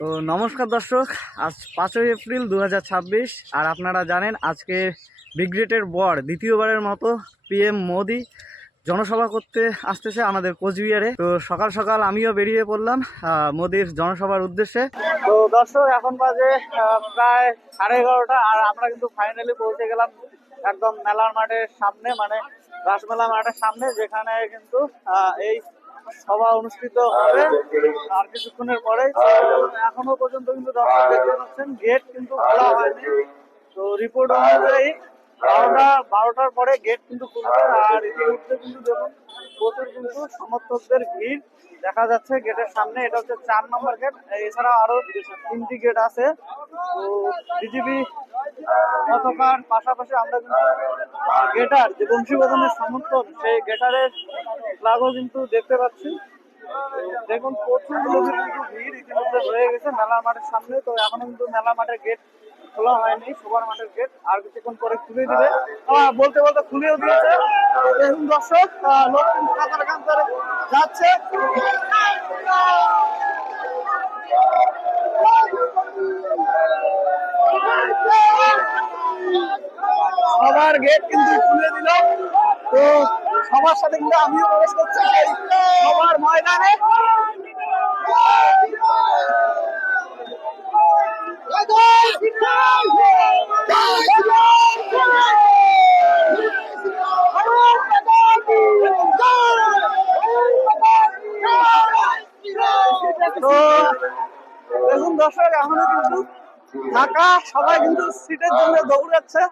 তো নমস্কার দর্শক, আজ 5ই এপ্রিল 2026। আর আপনারা জানেন আজকে ব্রিগেডের বর দ্বিতীয়বারের মতো পিএম মোদি জনসভা করতে আসতেছে আমাদের কোচবিহারে। তো সকাল সকাল আমিও বেরিয়ে পড়লাম মোদির জনসভার উদ্দেশ্যে। তো দর্শক এখন বাজে প্রায় 11:30, আর আমরা কিন্তু ফাইনালি পৌঁছে গেলাম একদম মেলার মাঠের সামনে, মানে রাসমেলা মাঠের সামনে, যেখানে কিন্তু এই সভা অনুষ্ঠিত হবে আর কিছুক্ষণের পরে। এখনো পর্যন্ত কিন্তু দর্শক দেখতে পাচ্ছেন গেট কিন্তু খোলা হয়নি। তো রিপোর্ট অনুযায়ী 12টার পরে গেট কিন্তু খুলবে। আর ইতিমধ্যে কিন্তু দেখুন প্রচুর কিন্তু সমর্থকদের ভিড় দেখা যাচ্ছে গেটের সামনে। এটা হচ্ছে 4 নম্বর গেট, এছাড়া আরো 3টি গেট আছে। তো বিজেপি পতাকার পাশাপাশি আমরা কিন্তু গেটার যে বংশীবদনের সমর্থন, সেই গেটারের ফ্ল্যাগও কিন্তু দেখতে পাচ্ছি। দেখুন প্রচুর লোকের কিন্তু ভিড় ইতিমধ্যে হয়ে গেছে মেলা মাঠের সামনে। তো এখনো কিন্তু মেলা মাঠের গেট খোলা হয়নি, সুপার মাঠের গেট আর কিছুক্ষণ পরে খুলে দিবে। বলতে বলতে খুলেও দিয়েছে। দেখুন দর্শক, লোক কিন্তু কাতার কাতারে যাচ্ছে। সবার গেট কিন্তু খুলে দিল। তো সবার সাথে কিন্তু আমিও প্রবেশ করছি সেই সবার ময়দানে। তো দেখুন দর্শক, এখনো কিন্তু ঢাকা সবাই কিন্তু সিটের জন্য দৌড়াচ্ছে।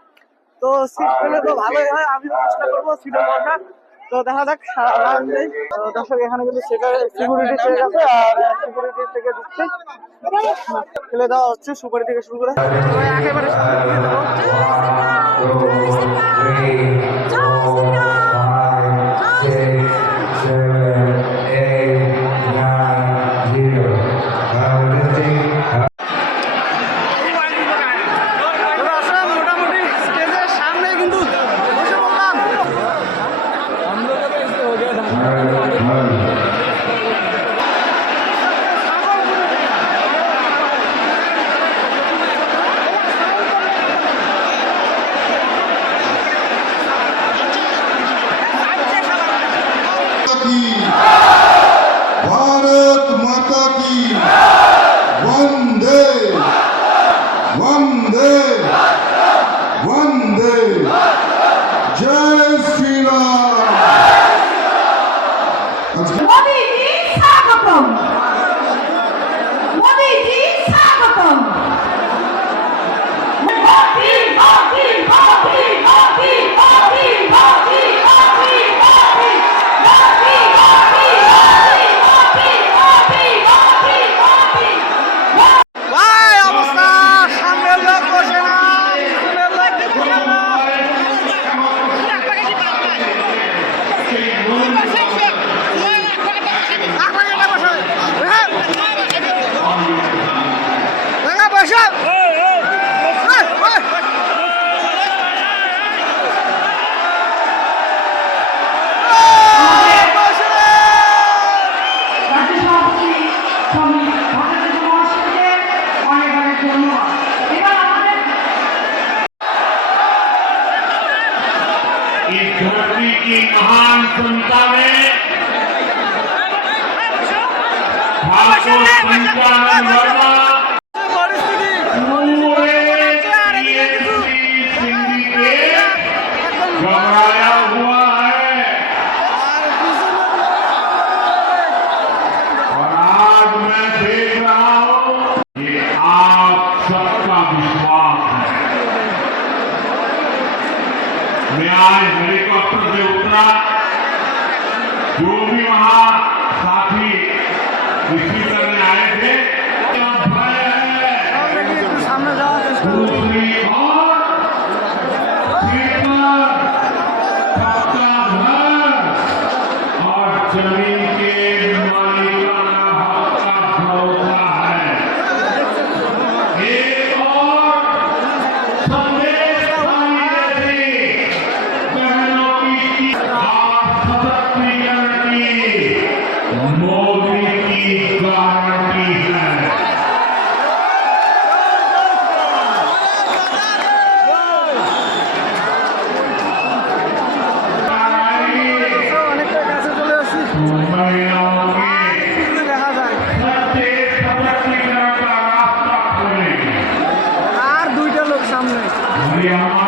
তো সিট পেলে তো ভালোই হয়, আমিও চেষ্টা করবো সিটে বসার। তো দেখা যাক। দর্শক এখানে কিন্তু সিকিউরিটি চেক আছে, আর সিকিউরিটি থেকে ঢুকছে ফেলে দেওয়া হচ্ছে সুপারি থেকে শুরু করে একেবারে भारत माता की वंदे वंदे वंदे जय श्री राम। मोदी जी स्वागतम, मोदी जी स्वागतम। मोदी मोदी मोदी मोदी मोदी मोदी मोदी ভাই অবস্থা, সামনের লোক বসে না, পিছনের লোক দেখে না। इस धरती की महान संता ने ठाकुर पंचानन वर्मा घबराया हुआ है। और आज मैं देख रहा हूं कि आप सबका विश्वास है। मैं आज हेलीकॉप्टर से उतरा, जो भी वहां साथी रिसीव करने आए थे, সামনে যাওয়ার চেষ্টা করছি। दूसरी ओर सबका घर और जमीन के मालिकाना हक का भरोसा है। एक और संदेश बहनों की ये हमारा